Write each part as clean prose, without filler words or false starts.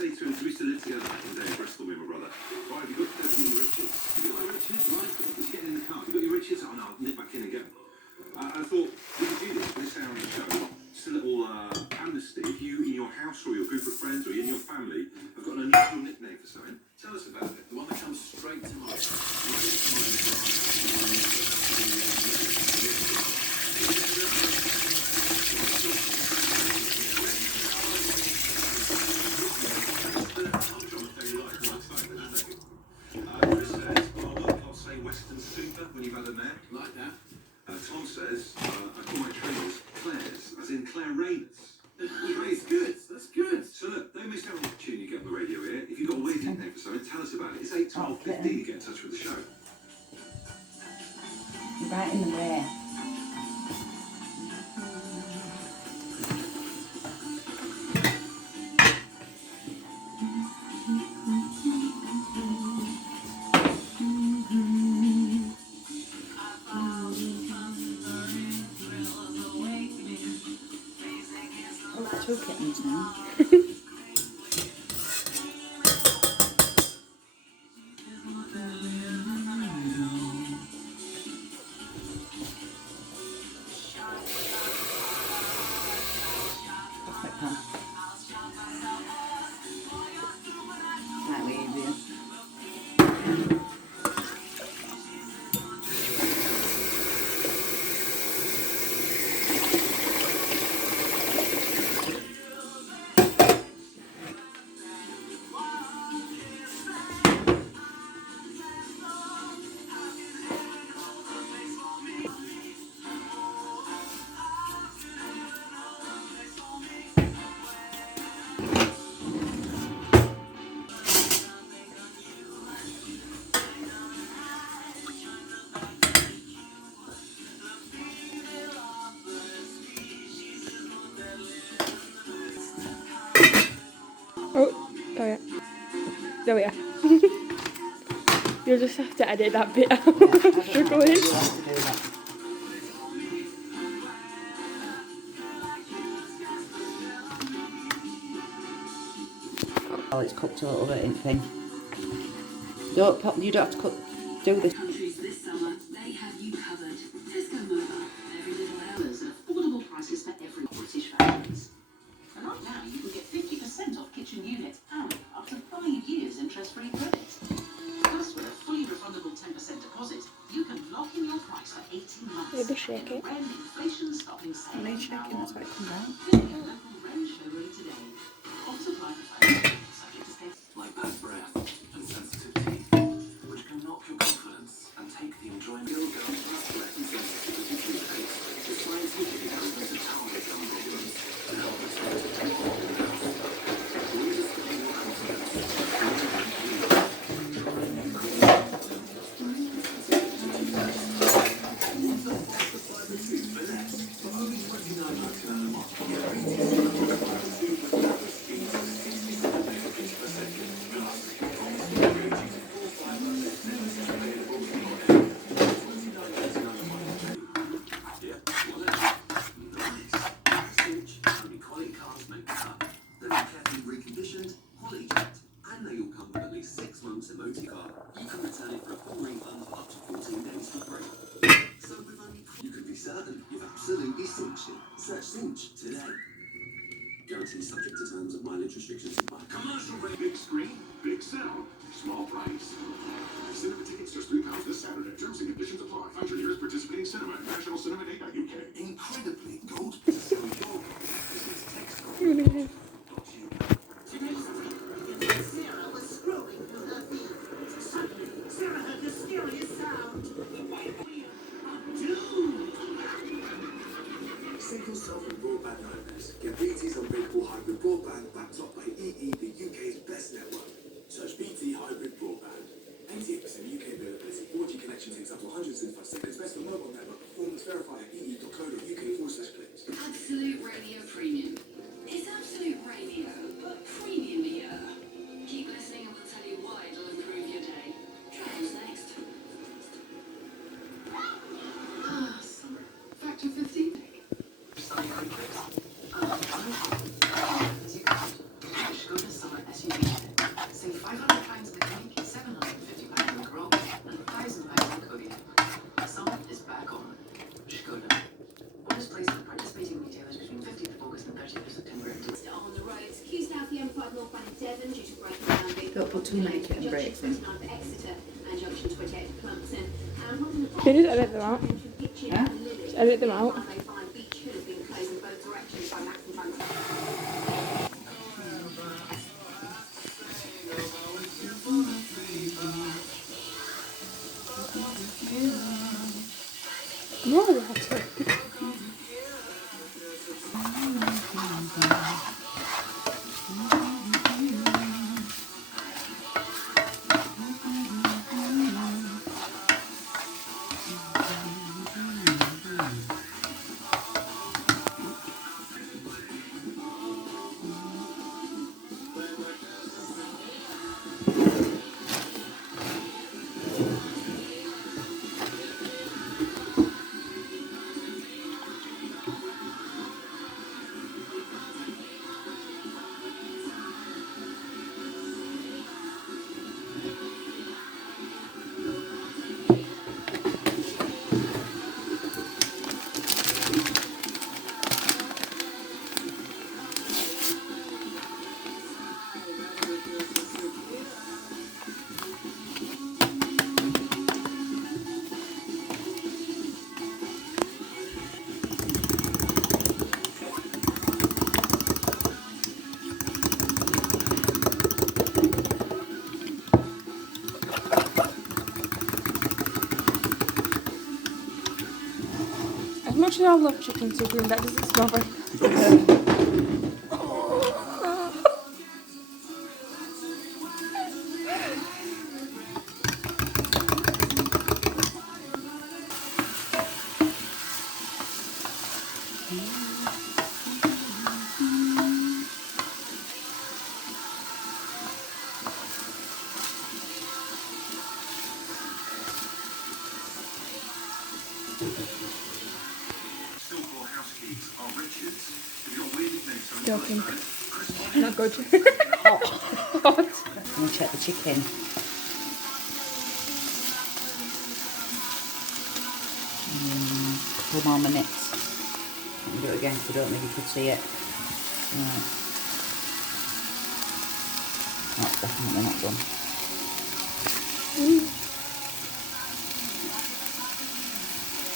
say to him, we used to live together back in the day in Bristol, me and my brother. Right, have you got your riches? Have you got your riches? Right, just getting in the car. Have you got your riches? Oh no, I'll nip back in and get them. I thought we could do this. We say on the show, just a little amnesty. If you in your house or your group of friends or in your family have got an unusual nickname for something, tell us about it. The one that comes straight to mind. When you've had a mare like that. Tom says, I call my trainers Claire's, as in Claire Rayners. That's good, that's good. So look, don't miss out on the tune you get on the radio here. If you've got a weird nickname for something, tell us about it. It's 8 12 15 to get in touch with the show. You're right in the way. Two kittens now. Perfect, huh? Slightly easier. Oh yeah. There we are. You'll just have to edit that bit out. Yeah, struggling. You'll have to do that. Oh, it's cooked a little bit, I think. Don't pop, you don't have to cook, do this. Countries this summer, they have you covered. Tesco Mobile, every little hours at affordable prices for every British families. And right now, you can get 50% off kitchen units and up to 5 years interest-free credit. Plus, with a fully refundable 10% deposit, you can lock in your price for 18 months. Maybe shake it. When inflation-stopping sale. I need shaking, that's why it comes out. Visit your local Wren showroom today. Offers apply for phones, subject to state. Like bad breath and sensitive teeth, which can knock your confidence and take the enjoyment. Bad breath and sensitivity toothpaste. The scientific improvement to target gum problems and help return to dental health. Rediscover your confidence. For only $29.99 a month. Don't put too many kitten breaks in. Can you just edit them out? Huh? Just edit them out. No, that's it. As much as I love chicken soup, that doesn't smell very good. Skillful housekeepers are Richards. If you're weird nicknames for Joking. Chris, Not good. Hot. Hot. I'm going to check the chicken. Couple more minutes. I can do it again because I don't think you could see it. Right. That's definitely not done.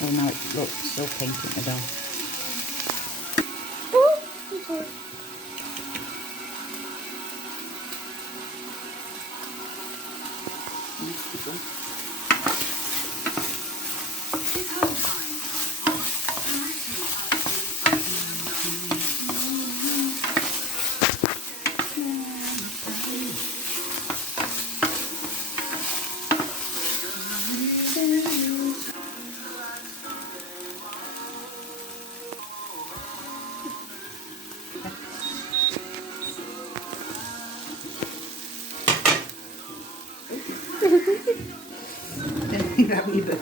Oh no, it looks still pink in the dough. Oh, I'm sorry. That wee bit.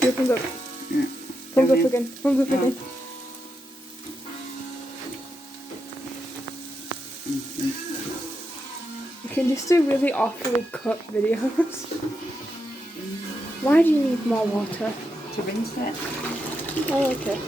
Do a thumbs up. Yeah. Thumbs up again. Thumbs up again. You can just do really awfully cut videos. Why do you need more water? To rinse it. Oh, okay.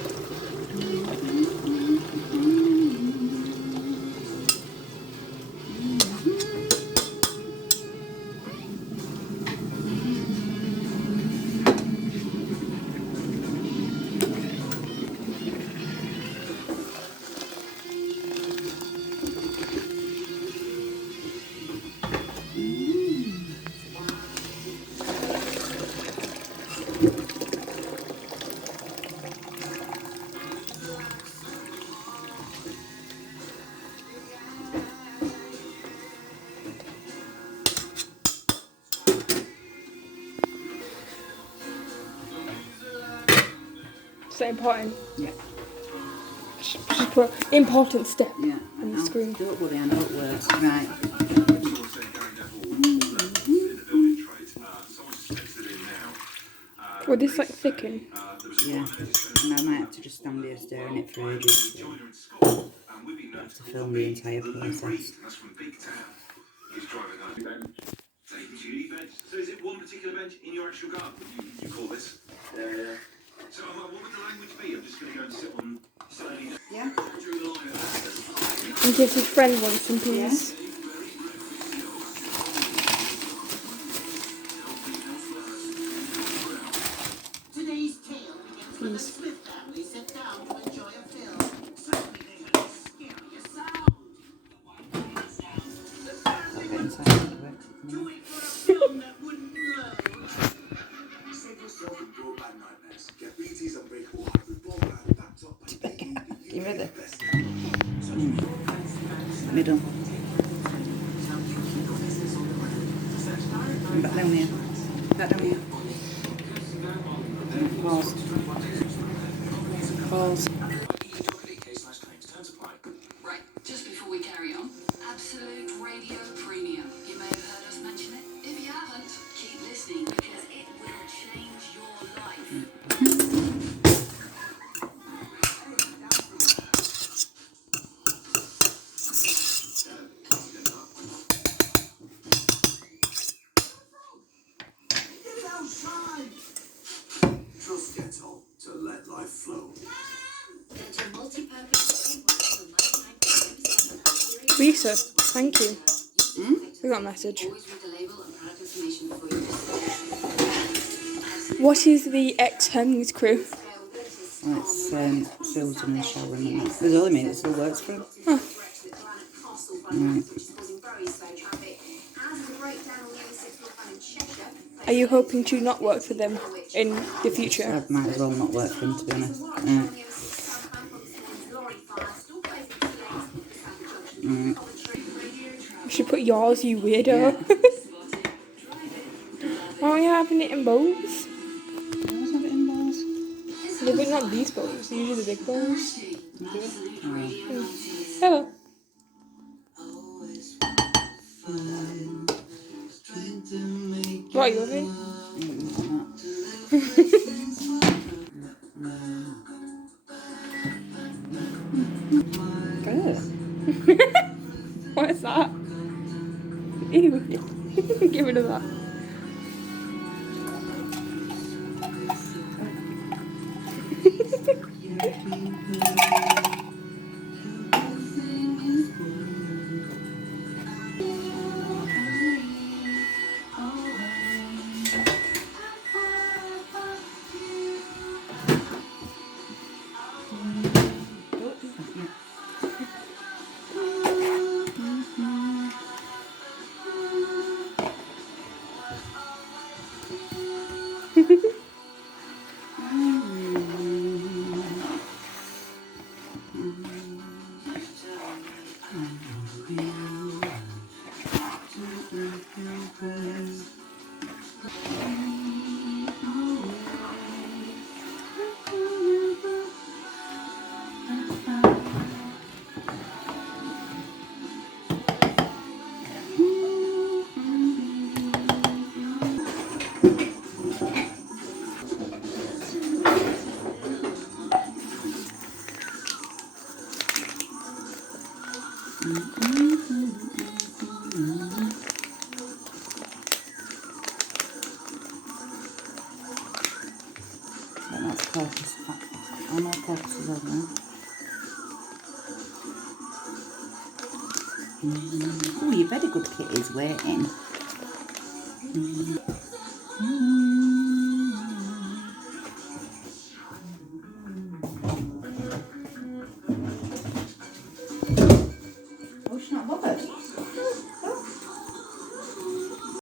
Is that important? Yeah. Just put important step Yeah. on the screen. Don't worry, I know it works. Right. Would this like thicken? Yeah. And I might have to just stand here stirring it for ages. So I have to film the entire process. making a bench in your actual garden, you call this? Yeah. So what would the language be? I'm just going to go and sit on slowly. Yeah. Drew the line. In case his friend wants some peas. Today's tale begins when the Smith family sit down to enjoy a film. Suddenly they heard a scary sound. The family went to wait for a film that wouldn't load. Save yourself from broadband nightmares. Get BT's unbreakable hybrid broadband backed up by BT, You ready? the best. Middle. Back down here. Back down here. Pause. Pause. Right, just before we carry on, Absolute Radio Premium. You may have heard us mention it. If you haven't, keep listening because it will change your life. Get outside! Trust Kettle to let life flow. Lisa, thank you. We got a message. Always read the label and product information before you use What is the ex-Hermes crew? Oh, it's Phil's in the shower and that. There's only me that still works for him. Right. Are you hoping to not work for them in the future? I might as well not work for him, to be honest. You should put yours, you weirdo. Yeah. Why aren't you having it in bowls? Why was it in balls? Yeah, but not these bowls, usually the big bowls. Oh. Hello. What are you having? Good. What is that? Ew. Get rid of that. That's purpose. All my purposes on there. Oh, your very good kitty's waiting.